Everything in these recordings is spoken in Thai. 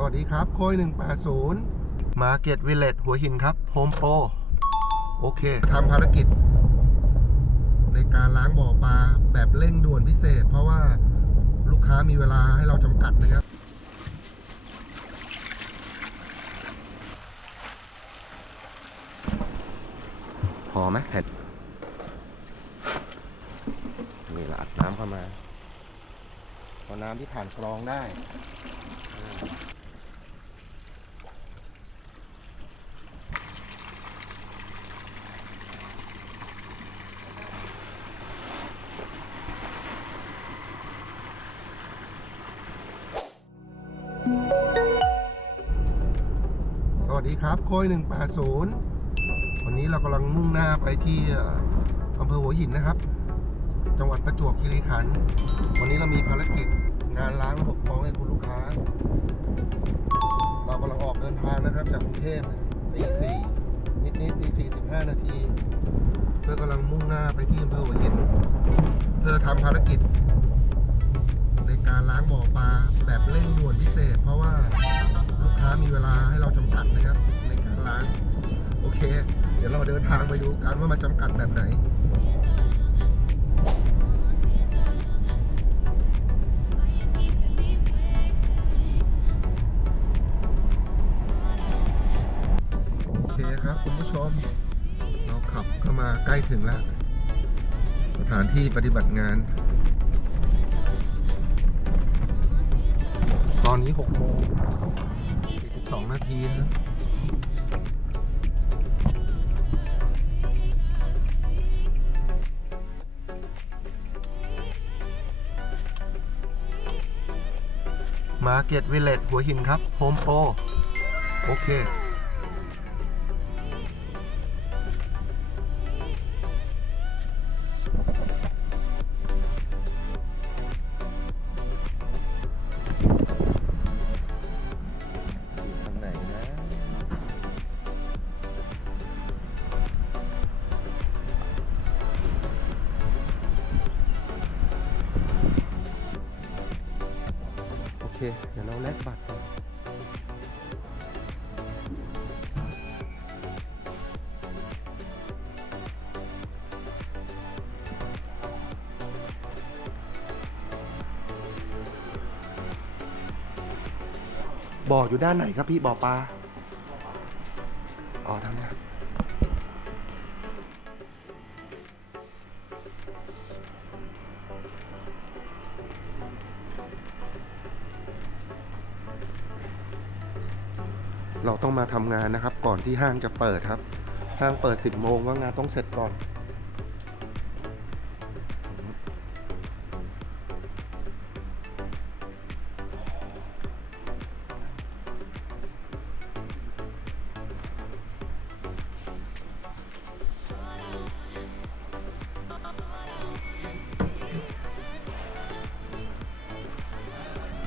สวัสดีครับ โคย180 มาเก็ตวิลเลจหัวหินครับโฮมโปรโอเคทำภารกิจ ในการล้างบ่อปลาแบบเร่งด่วนพิเศษ เพราะว่าลูกค้ามีเวลาให้เราจำกัดนะครับพอไหมเผ็ดนี่ละอัดน้ำเข้ามาพอน้ำที่ผ่านกรองได้ ดีครับโคย180 วันนี้เรากำลังมุ่งหน้าไปที่อำเภอหัวหินนะครับ จังหวัดประจวบคีรีขันธ์วันนี้เรามีภารกิจงานล้างระบบกรองให้คุณลูกค้า เรากำลังออกเดินทางนะครับ จากกรุงเทพตีสี่นิดนิดตีสี่สิบห้านาทีเพื่อกำลังมุ่งหน้าไปที่อำเภอหัวหิน เพื่อทำภารกิจ การล้างบ่อปลาแบบเร่งด่วนพิเศษ เพราะว่าลูกค้ามีเวลาให้เราจำกัดนะครับในการล้าง โอเค เดี๋ยวเราเดินทางไปดูกันว่ามาจำกัดแบบไหนโอเคครับคุณผู้ชม เราขับเข้ามาใกล้ถึงแล้ว สถานที่ปฏิบัติงาน ตอนนี้6โมง42นาทีนะมาเก็ตวิลเลจหัวหินครับ โฮมโปรโอเค เค เดี๋ยวเราแลกบัตรกันบ่ออยู่ด้านไหนครับพี่บ่อปลา เราต้องมาทำงานนะครับ ก่อนที่ห้างจะเปิดครับ ห้างเปิด 10โมงว่างานต้องเสร็จก่อน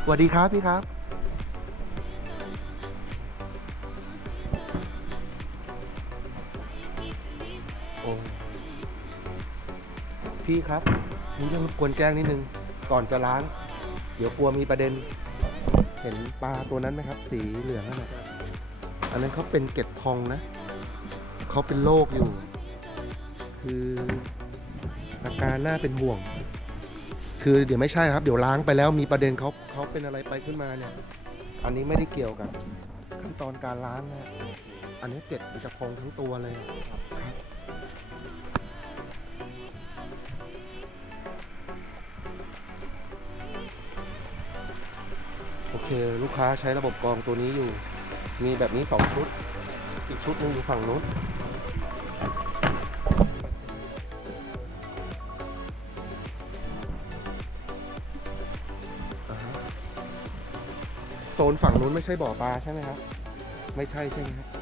สวัสดีครับพี่ครับ พี่ครับมีเรื่องรบกวนแจ้งนิดนึง ก่อนจะล้าง เดี๋ยวกลัวมีประเด็น เห็นปลาตัวนั้นไหมครับ สีเหลืองนั่นน่ะอันนั้นเขาเป็นเกล็ดพองนะ เขาเป็นโรคอยู่ คืออาการน่าเป็นห่วง คือเดี๋ยวไม่ใช่ครับ เดี๋ยวล้างไปแล้วมีประเด็นเขาเขาเป็นอะไรไปขึ้นมาเนี่ย อันนี้ไม่ได้เกี่ยวกับขั้นตอนการล้างนะ อันนี้เกล็ดมันจะพองทั้งตัวเลยครับ ลูกค้าใช้ระบบกองตัวนี้อยู่ มีแบบนี้สองชุด อีกชุดหนึงอยู่ฝั่งนู้นโซนฝั่งนู้นไม่ใช่บ่อปลาใช่ไหมครับ ไม่ใช่ใช่ไหมครับ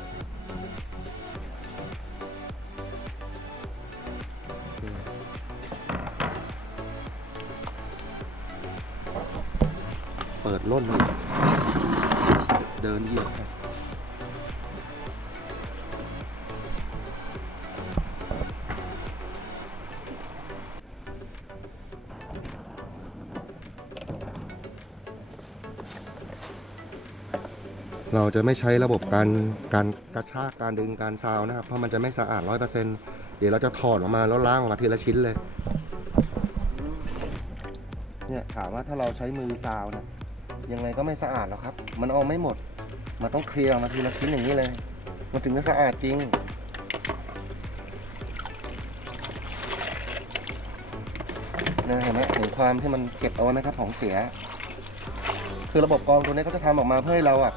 ปิดล่นเลยเดินเหยียบเราจะไม่ใช้ระบบการการกระชากการดึงการซาวนะครับ เพราะมันจะไม่สะอาดร้อยเปอร์เซ็นต์เดี๋ยวเราจะถอดออกมาแล้วล้างออกมาทีละชิ้นเลย เนี่ยถามว่าถ้าเราใช้มือซาวนะ ยังไงก็ไม่สะอาดหรอกครับ มันเอาไม่หมด มันต้องเคลียร์มาทีละชิ้นอย่างนี้เลย มันถึงจะสะอาดจริง นะเห็นไหมถึงความที่มันเก็บเอาไว้ไหมครับของเสีย คือระบบกรองตัวนี้ก็จะทำออกมาเพื่อให้เราอะ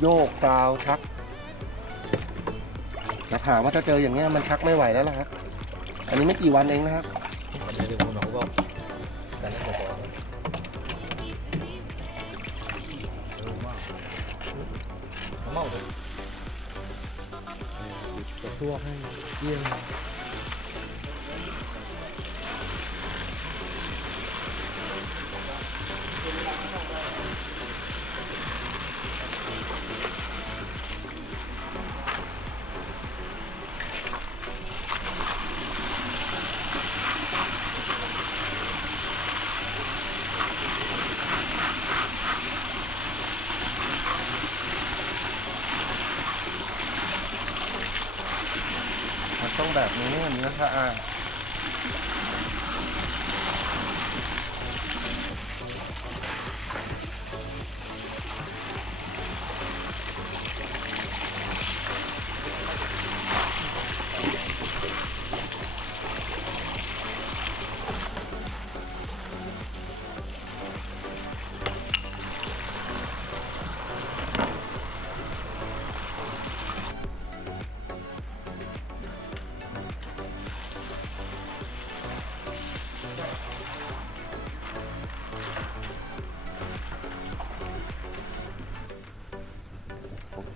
โยกซาวชักแต่ถามว่าถ้าเจออย่างเงี้ยมันชักไม่ไหวแล้วล่ะครับ อันนี้ไม่กี่วันเองนะครับ จะ แบบนี้เยี่ยมมันต้องแบบนี้เนื้อสะอาด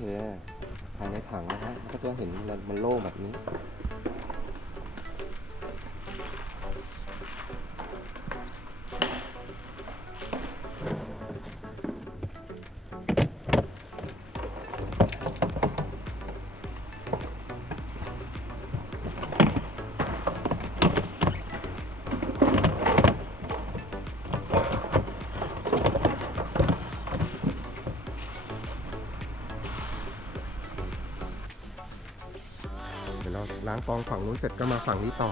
โอภายในถังนะฮะก็จะเห็นมันโล่งแบบนี้ ดี๋ยวเราล้างกองฝั่งนู้นเสร็จก็มาฝั่งนี้ต่อ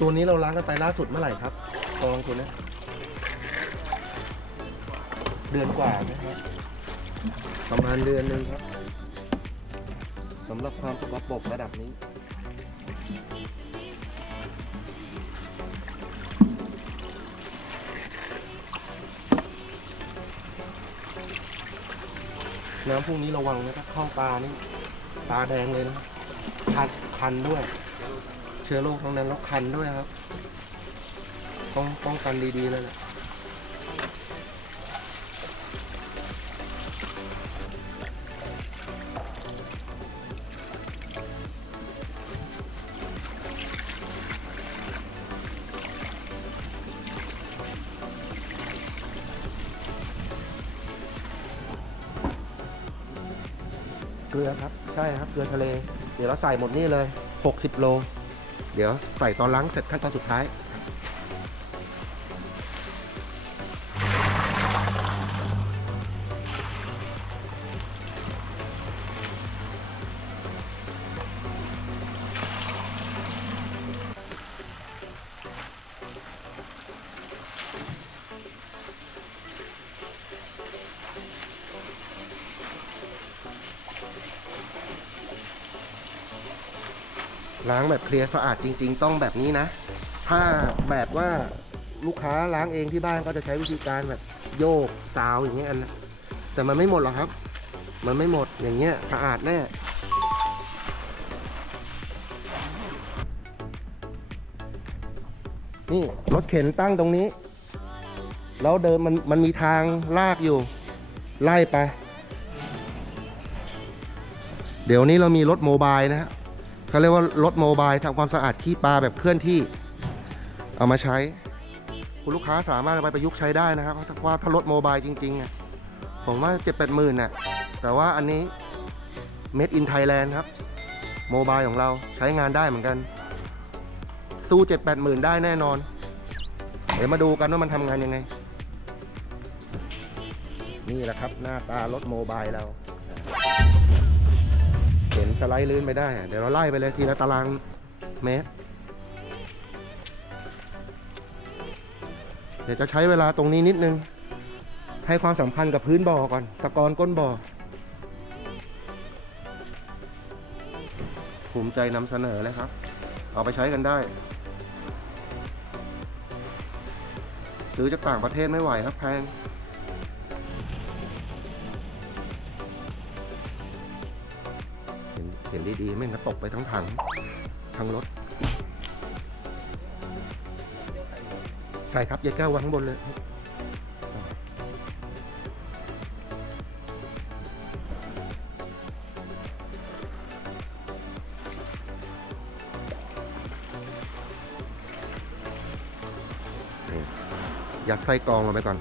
ตัวนี้เราล้างกันไปล่าสุดเมื่อไหร่ครับกองตัวนี้เดือนกว่านะครับประมาณเดือนหนึ่งครับำหรับความสกปรกระดับนี้ น้ำพวกนี้ระวังนะครับเข้าตานี่ตาแดงเลยนะคันคันด้วย เชื้อโรคทั้งนั้นแล้วคันด้วยครับ ต้องป้องกันดีๆเลยแหละ เกลือครับ ใช่ครับ เกลือทะเล เดี๋ยวเราใส่หมดนี่เลย 60 โล เดี๋ยวใส่ตอนล้างเสร็จขั้นตอนสุดท้าย ล้างแบบเคลียร์สะอาดจริง ๆ ต้องแบบนี้นะ ถ้าแบบว่าลูกค้าล้างเองที่บ้านก็จะใช้วิธีการแบบโยกซาวอย่างเงี้ยอันนะแต่มันไม่หมดหรอกครับ มันไม่หมดอย่างเงี้ยสะอาดแน่นี่รถเข็นตั้งตรงนี้ แล้วเดินมันมันมีทางลากอยู่ ไล่ไป เดี๋ยวนี้เรามีรถโมบายนะฮะ เขาเรียกว่ารถโมบายทำความสะอาดขี้ปลาแบบเคลื่อนที่ เอามาใช้ คุณลูกค้าสามารถเอาไปประยุกต์ใช้ได้นะครับเพราว่าถ้ารถโมบายจริงๆผมว่าเจ็ดแปดหมื่นน่ะแต่ว่าอันนี้ Made in Thailand ครับโมบายของเราใช้งานได้เหมือนกัน สู้เจ็ดแปดหมื่นได้แน่นอน เดี๋ยวมาดูกันว่ามันทำงานยังไง นี่แหละครับหน้าตารถโมบายเรา สไลด์ลื่นไปได้ เดี๋ยวเราไล่ไปเลยทีละตารางเมตร เดี๋ยวจะใช้เวลาตรงนี้นิดนึง ให้ความสำคัญกับพื้นบ่อก่อน ตะกอนก้นบ่อ ภูมิใจนำเสนอเลยครับ เอาไปใช้กันได้ ซื้อจากต่างประเทศไม่ไหวครับแพง เห็นดีๆไม่งั้นตกไปทั้งถังทั้งรถ ใช่ครับยายแก้ววางข้างบนเลยนี่ยัดไส้กรองลงไปก่อน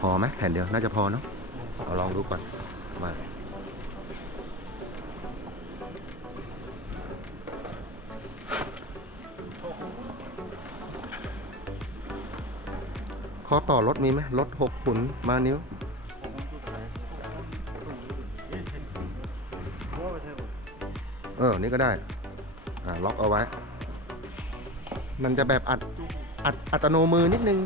พอไหมแผ่นเดียวน่าจะพอเนาะเอาลองดูก่อนมาข้อต่อรถมีไหมรถหกขุนมานิ้วเออ นี่ก็ได้ อ่า ล็อกเอาไว้ มันจะแบบอัด อัด อัตโนมือนิดนึง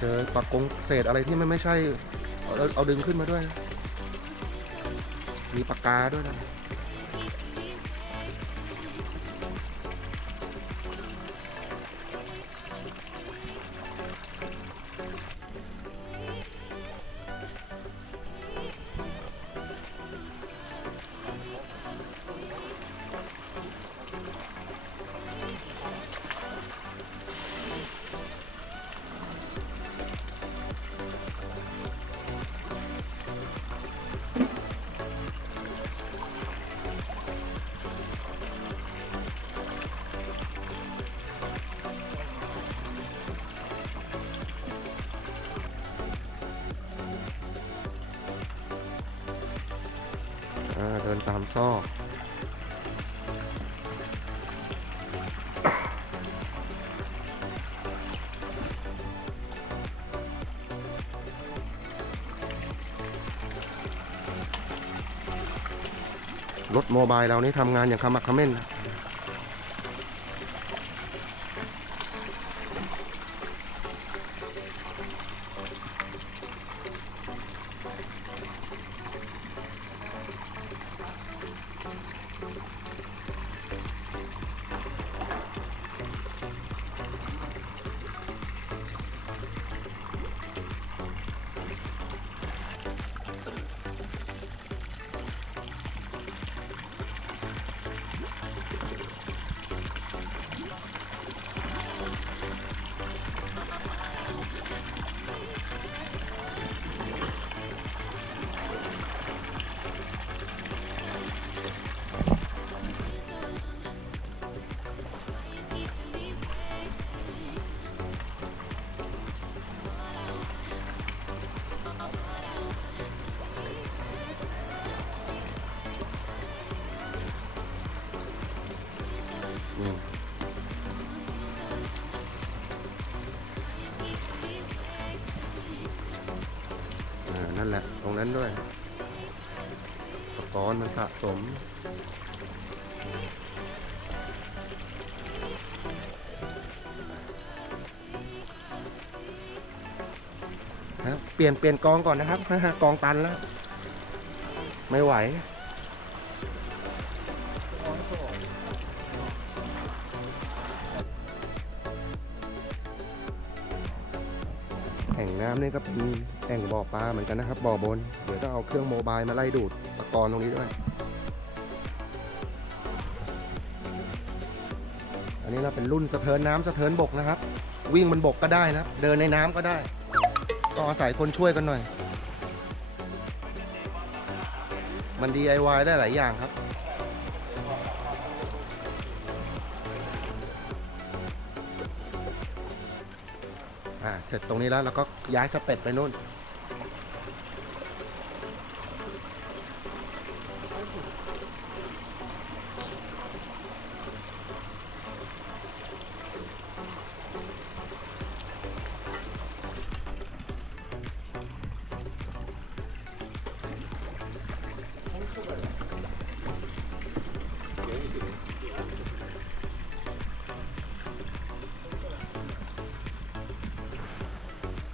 เจอปักกงเศษอะไรที่มันไม่ใช่เอาเอาดึงขึ้นมาด้วย มีปากกาด้วยนะ รถโมบายเรานี่ทำงานอย่างขมักเขม้น นั่นแหละ ตรงนั้นด้วยตะกอนมันสะสมครับเปลี่ยนเปลี่ยนกองก่อนนะครับกองตันแล้ว ไม่ไหว น้ำนี่ก็เป็นแอ่งบ่อปลาเหมือนกันนะครับบ่อบน เดี๋ยวต้องเอาเครื่องโมบายมาไล่ดูดตะกอนตรงนี้ด้วย อันนี้เราเป็นรุ่นสะเทินน้ำสะเทินบกนะครับ วิ่งบนบกก็ได้นะเดินในน้ำก็ได้ต้องอาศัยคนช่วยกันหน่อย มัน DIY ได้หลายอย่างครับ เสร็จตรงนี้แล้วเราก็ย้ายสเต็ปไปนู่น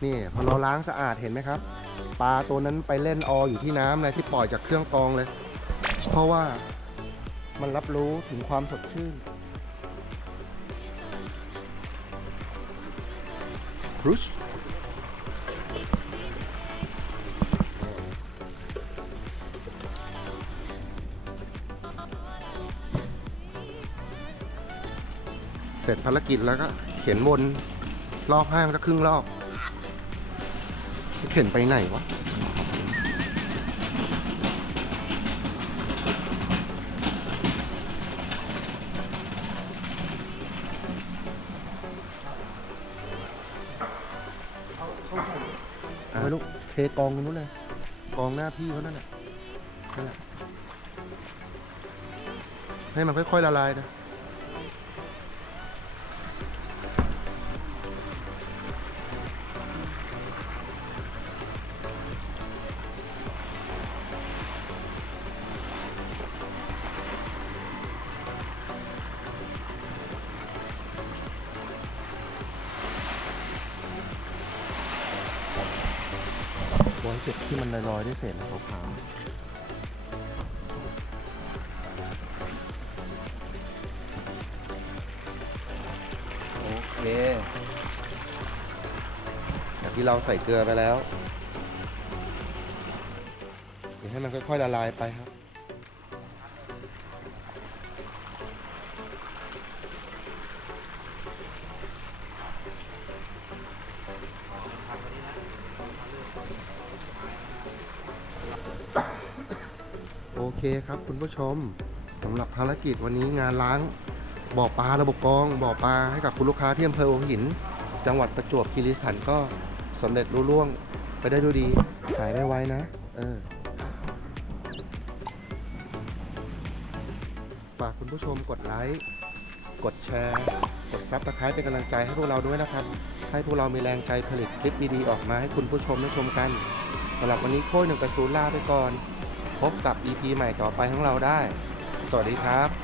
นี่พอเราล้างสะอาดเห็นไหมครับ ปลาตัวนั้นไปเล่นออยู่ที่น้ำเลยที่ปล่อยจากเครื่องกรองเลย เพราะว่ามันรับรู้ถึงความสดชื่นครุชเสร็จภารกิจแล้วก็เขียนวนรอบห้างสักครึ่งรอบ เข็นไปไหนวะอะลูกเทกองตรงนู้นเลย กองหน้าพี่เขานั่นแหละนั่นแหละให้มันค่อยๆละลายนะ ๆโอเคจากที่เราใส่เกลือไปแล้วเดี๋ยวให้มันค่อยๆละลายไปครับ โอเคครับคุณผู้ชมสำหรับภารกิจวันนี้งานล้าง บ่อปลาระบบกรองบ่อปลาให้กับคุณลูกค้าที่อำเภอหัวหิน จังหวัดประจวบคีรีขันธ์ก็สำเร็จรุ่ร่วงไปได้ด้วยดีหายไวนะ เออฝากคุณผู้ชมกดไลค์กดแชร์ กดซับสไครป์เป็นกำลังใจให้พวกเราด้วยนะครับ ให้พวกเรามีแรงใจผลิตคลิปดีๆออกมาให้คุณผู้ชมได้ชมกันสำหรับวันนี้โค้ยหนึ่งกระสูนลาไปก่อน พบกับ EP ใหม่ต่อไปของเราได้ สวัสดีครับ